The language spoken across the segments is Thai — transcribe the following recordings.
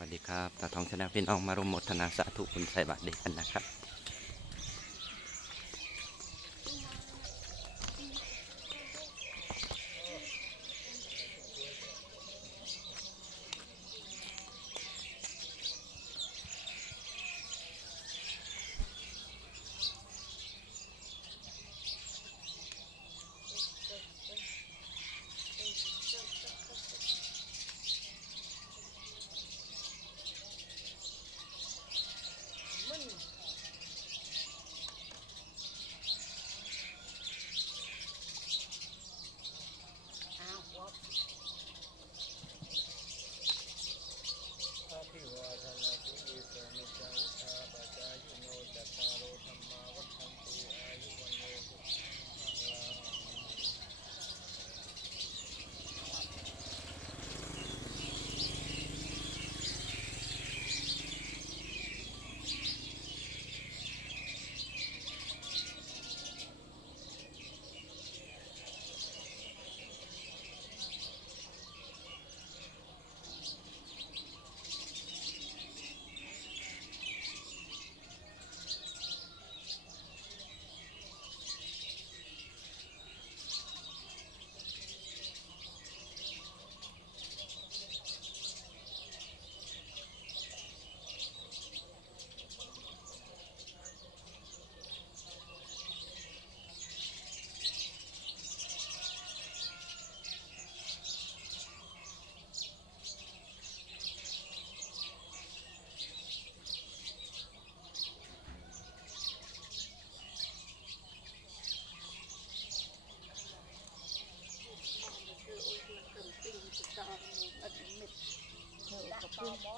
วัสดีครับตาทองชนะพี่น้องมาร่วมโมทนาสาธุคุณใส่บาตรเด็กกันนะครับ 打磨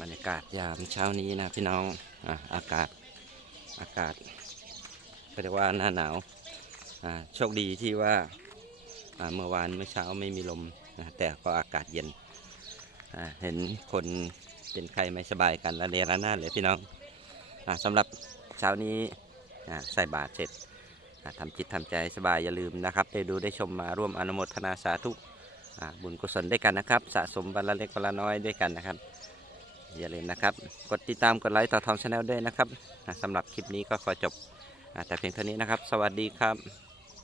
บรรยากาศยามเช้านี้นะพี่น้องอะอากาศอากาศก็เรียกว่าหน้าหนาวอ่าโชคดีที่ว่าอ่าเมื่อวานเมื่อเช้าไม่มีลมนะแต่ก็อากาศเย็นอ่าเห็นคนเป็นไข้ไม่สบายกันละเนระนาดเลยพี่น้องอาสำหรับเช้านี้อ่าใส่บาตรเสร็จอ่าทำจิตทำใจสบายอย่าลืมนะครับ ได้ดูได้ชมมาร่วมอนุโมทนาสาธุอ่าบุญกุศลด้วยกันนะครับ สะสมวันละเล็กวันละน้อยด้วยกันนะครับ อย่าลืมนะครับ กดติดตามกดไลค์ต่อทองชาแนลด้วยนะครับสำหรับคลิปนี้ก็ขอจบแต่เพียงเท่านี้นะครับ สวัสดีครับ